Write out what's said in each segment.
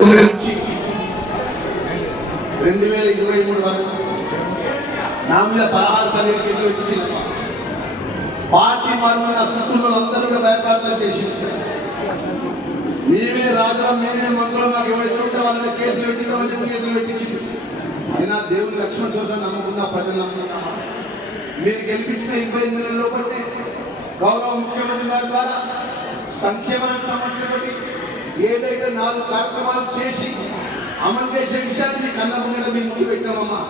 2023 వరకు నా మీద 16 కేసులు పెట్టించింది. పార్టీ మారుతున్న శత్రువులందరూ కూడా భయప్రాంతం చేసేస్తారు. మేమే రాజులం, మేమే మంత్రులు, మాకు ఎవరైతే ఉంటే వాళ్ళ మీద కేసులు పెట్టిందామని చెప్పి కేసులు పెట్టించింది. అయినా దేవుని లక్ష్మణ చూసాను నమ్ముకున్నా, ప్రజలు నమ్ముకున్నామా? మీరు గెలిపించిన 28 నెలల్లో బట్టి గౌరవ ముఖ్యమంత్రి గారి ద్వారా సంక్షేమానికి సంబంధించి ఏదైతే 4 కార్యక్రమాలు చేసి అమలు చేసే విషయాన్ని మీకు అన్నప్పుడు మీ ముందు పెట్టామమ్మా.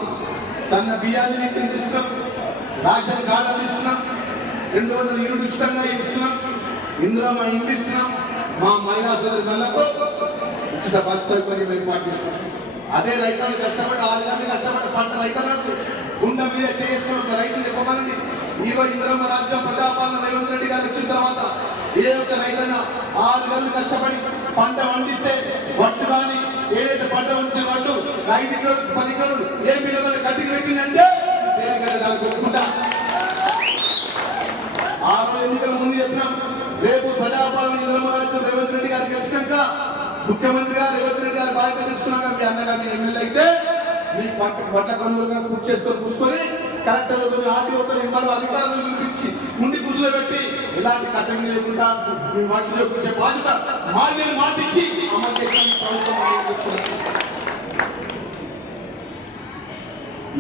సన్న బియ్యాన్ని నీకు ఇస్తున్నాం, రేషన్ కార్డు అందిస్తున్నాం, 200 యూనిట్ ఉచితంగా ఇస్తున్నాం, ఇందులో మా ఇంటి ఇస్తున్నాం, మా మహిళా సోదరులకు ఉచిత బస్సు సౌకర్యం ఏర్పాటు. అదే రైతులు కష్టపడి 6 గంటలు కష్టపడి పంట రైతులకు గుండె మీద చేసుకుని ఒక రైతు చెప్పమని ఈరోజు ఇంద్రమ్మ రాజ్యం ప్రజాపాలన రేవంత్ రెడ్డి గారు వచ్చిన తర్వాత ఏ ఒక్క రైతన్నా 6 గంటలు కష్టపడి పంట వండిస్తే వడ్డు కానీ ఏదైతే పంట వండిన వాళ్ళు 5 కిలోలు 10 కిలోలు ఏ పిల్లలు కట్టికి పెట్టిందంటే దాన్ని కొట్టుకుంటా. ఆ రోజు ఎన్నికల ముందు చెప్పినాం, రేపు ప్రజాపాలన ఇంద్రమ్మ రాజ్యం రేవంత్ రెడ్డి గారికి వచ్చినాక ముఖ్యమంత్రిగా రేవంత్ రెడ్డి గారు బాధ్యత తీసుకున్నాక మీ అన్నగా మీ ఎమ్మెల్యే అయితే మీ పట్ల కొనుగోలుగా పూర్తి చేసుకొని చూసుకొని కలెక్టర్లతో ఆర్టీఓతో ఎంఆర్ఓ అధికారులను పిలిపించి ముందు గుజులో పెట్టి ఇలాంటి కట్టం లేకుండా మీ వాటిలో చూపించే బాధ్యత మాది మాటిచ్చి అమలు చేసిన ప్రభుత్వం.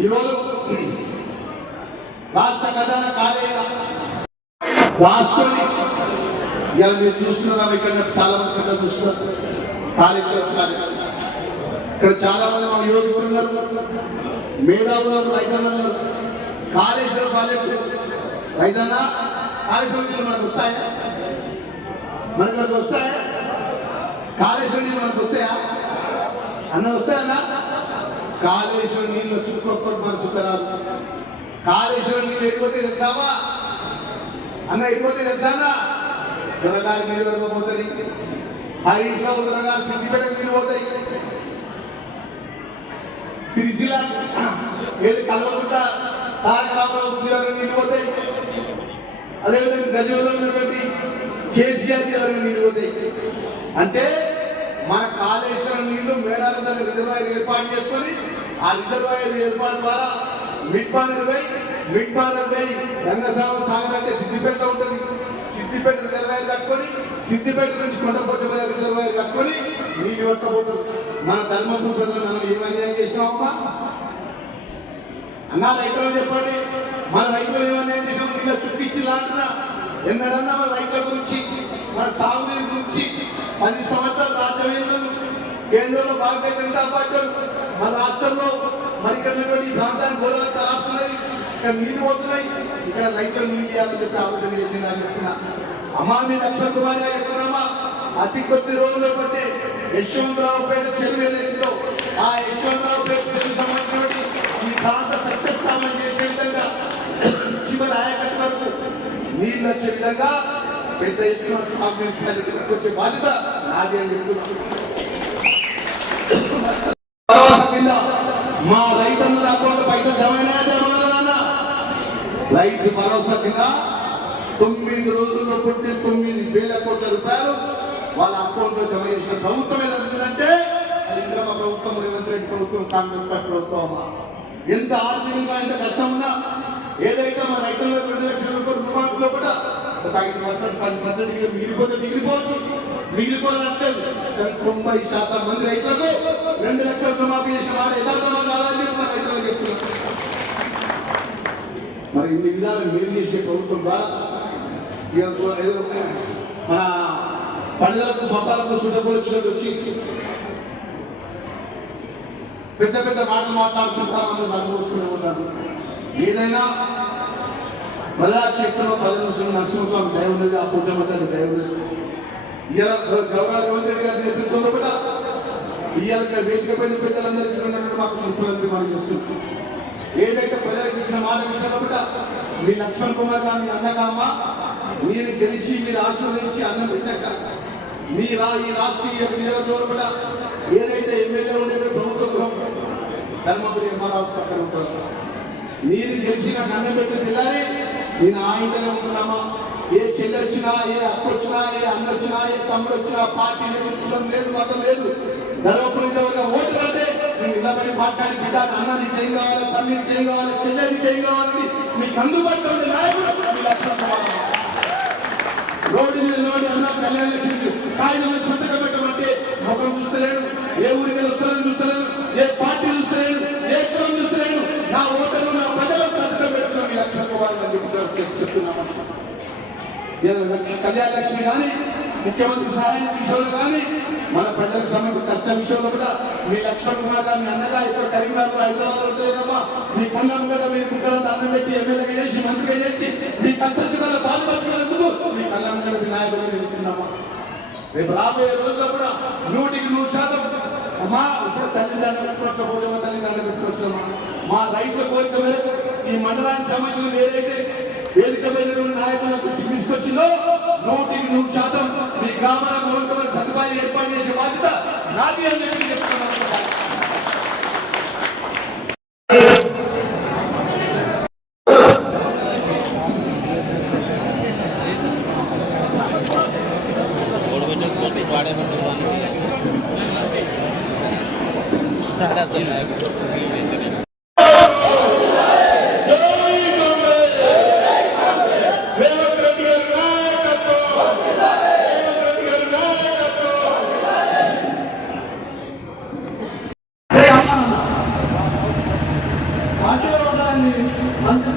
ఈరోజు రాష్ట్ర ఖజానా ఖాళీగా రాసుకొని ఇలా మీరు చూస్తున్నారా? ఇక్కడ చాలా మంది పిల్లలు చూస్తున్నారు. కాళేశ్వరం కార్యక్రమం ఇక్కడ చాలా మంది మా యువకులు ఉన్నారు, మేధావులు, రైతన్నలు ఉన్నారు. కాళేశ్వరం ప్రాజెక్టు రైతన్న కాళేశ్వరం నీళ్ళు మనకు వస్తాయా? మనకు వస్తాయా? కాళేశ్వరం నీళ్ళు మనకు వస్తాయా అన్న? వస్తాయన్నా? కాళేశ్వరం నీళ్ళు చుట్టుకొక్కటి మన చుట్టరాదు. కాళేశ్వరం నీళ్ళు ఎడిపోతే తెలుసావా అన్న? ఎడిపోతే తెలుసా? గుణగారి నీళ్ళు వెళ్ళిపోతుంది, హరీష్ రావు గుణగారు సిద్దిపేటకు నీళ్ళు పోతాయి, సిరిసిల్ల ఏది కల్వకుంట తారక రామారావు ఉద్యోగం నీళ్ళు పోతాయి, అదేవిధంగా గజంలో ఉన్నటువంటి కేసీఆర్ ఎవరైనా నీళ్ళు పోతాయి. అంటే మన కాళేశ్వరం నీళ్లు మేడాల దగ్గర రిజర్వాయర్ ఏర్పాటు చేసుకొని ఆ రిజర్వాయర్ ఏర్పాటు ద్వారా మిడ్పానర్ పోయి రంగస్వామి సాగర్ అంటే సిద్దిపేట ఉంటుంది, సిద్దిపేట రిజర్వాయర్ కట్టుకొని సిద్దిపేట నుంచి కొండపోచమల రిజర్వాయర్ కట్టుకొని నీళ్ళు పట్టబోతారు. మన ధర్మపుత్రులు మనం ఏమన్యాయం చేసినామమ్మా అన్నా? రైతులు చెప్పండి, మన రైతులు ఏమన్యాయం చేసినాం? నీళ్ళ చుట్టించి లాంటినా ఎన్నడన్నా మన రైతుల గురించి, మన సాగునీరు గురించి 10 సంవత్సరాలు రాజ్యాంగం కేంద్రంలో భారతీయ జనతా పార్టీ మన రాష్ట్రంలో మరి ఇక్కడ ఈ ప్రాంతానికి గోదావరి తలాపుతున్నాయి, ఇక్కడ నీళ్లు పోతున్నాయి, ఇక్కడ రైతులు నీళ్ళు చేయాలని చెప్పి ఆలోచన చేసిందని చెప్తున్నా. అమ్మా మీ లక్ష్మణ్ కుమార్ గారు చెప్తున్నామా? అతి కొద్ది రోజులు బట్టి యశ్వంతరావుపేట చెరువు ఏదైతుందో ఆ యశ్వంతరావుపేట చెరువు సంబంధించి ఈ ప్రాంత సస్యస్థానం చేసే విధంగా చివరి ఆయకట్టు వరకు నీళ్ళు వచ్చే విధంగా పెద్ద ఎత్తున సాగు వచ్చే బాధ్యత నాది అని చెప్తున్నాను. మా రైతన్నుల అకౌంట్ పైసలు జమైనా రైతు భరోసా కింద 9 రోజుల్లో పుట్టి 9,000 కోట్ల రూపాయలు వాళ్ళ అకౌంట్ లో జమ చేసిన ప్రభుత్వం ఏదంటే అది ఇంద్రమ్మ ప్రభుత్వం, రేవంత్ రెడ్డి ప్రభుత్వం, కాంగ్రెస్ పార్టీ ప్రభుత్వం. ఎంత ఆర్థికంగా ఎంత కష్టం ఉన్నా ఏదైతే మన రైతులకు 2 లక్షల రూపాయల రుణమాఫీలో కూడా ఒక 5% 10% మిగిలిపోవచ్చు, మిగిలిపోనట్లేదు. 90% మంది రైతులకు 2 లక్షల రుణమాఫీ చేసిన వాడు యథార్థమా కాదని చెప్పి మన రైతులకు చెప్తున్నారు. మరి ఇన్ని విధాలు మేలు చేసే ప్రభుత్వం ద్వారా మన పండుగలకు పబ్బాలకు చుట్టపొలిచినట్టు వచ్చి పెద్ద పెద్ద మాటలు మాట్లాడుకుంటామని అనుభవిస్తూనే ఉన్నాడు. ఏదైనా ప్రజాక్షేత్రంలో ప్రజలు నరసింహస్వామి దయ ఉన్నది, ఆ పుట్టమత దయ ఉన్నది. ఇలా గౌరవ రేవంత్ రెడ్డి గారి నేతృత్వంలో కూడా ఇవాళ వేదిక పెద్దలందరికీ ఉన్నట్టు మాకు ముఖ్యమంత్రి మనం చేస్తున్నాం. ఏదైతే ప్రజలకు ఇచ్చిన మాట విషయంలో కూడా మీ లక్ష్మణ్ కుమార్ గారు మీ అన్నగామ్మ మీరు గెలిచి మీరు ఆశీర్వదించి అన్నం పెట్టాక మీ ఈ రాష్ట్రీయ నియోజకవర్గంలో కూడా ఏదైతే ఎమ్మెల్యే ఉండే ప్రభుత్వ గృహం ధర్మపురి ఎంఆర్ఆర్ పక్కన ఉంటారు. మీరు గెలిచి నాకు అన్నం పెట్టి పిల్లని నేను ఆ ఇంటనే ఉంటున్నామా? ఏ చెల్లి వచ్చినా, ఏ అక్క వచ్చినా, ఏ అన్న వచ్చినా, ఏ తమ్ముడు వచ్చినా పార్టీ లేదు, కులం లేదు, మతం లేదు, గర్వపూరితంగా ఓట్లు అంటే నేను నిలబడి మాట్లాడి బిడ్డ అన్న నీకు ఏం కావాలి, తమ్మికి ఏం కావాలి, చెల్లెనికి ఏం కావాలని మీకు అందుబాటులో ఉండే నాయకుడు మీ లక్ష్మణ. రోడ్డు మీద లోడి అన్న కళ్యాణ లక్ష్మి కాగితం మీద సంతకం పెట్టమంటే ముఖం చూస్తలేడు, ఏ ఊరికి వస్తున్నాను చూస్తలేను, ఏ పార్టీ చూస్తలేను, ఏ కులం చూస్తలేను, నా ఓటర్లు నా ప్రజలకు సంతకం పెట్టుకున్న మీ లక్ష్మణ చెప్తున్నామని. కళ్యాణ లక్ష్మి కానీ ముఖ్యమంత్రి సహాయం విషయంలో కానీ మన ప్రజలకు సంబంధించిన కష్ట విషయంలో కూడా మీ లక్ష్మణ కుమార్ గారు మీ అన్నగా ఇక్కడ కరీంనగర్ హైదరాబాద్ వద్దలేదమ్మా మీ కొండం కూడా మీరు ముఖ్యమంత్రి అన్నం పెట్టి ఎమ్మెల్యేగా చేసి మంత్రిగా చేసి మీ కష్టసుఖాలు పాల్పంచుకున్నందుకు మీ కళ్యాణ గారి నాయకులు ఎదుర్కొన్నామా. రేపు రాబోయే రోజుల్లో కూడా 100% అమ్మా ఇప్పుడు తల్లిదండ్రులు పెట్టుకోవచ్చా, తల్లిదండ్రులు పెట్టుకోవచ్చమ్మా. మా రైతుల కోరిక మేరకు ఈ మండలానికి సంబంధించిన ఏదైతే వేదిక మీద నాయకులకు తీసుకొచ్చిందో 100% మీ గ్రామాల మౌలికమైన సదుపాయాలు ఏర్పాటు చేసే బాధ్యత నాది అని చెప్పి చెప్తున్నాను. మంచి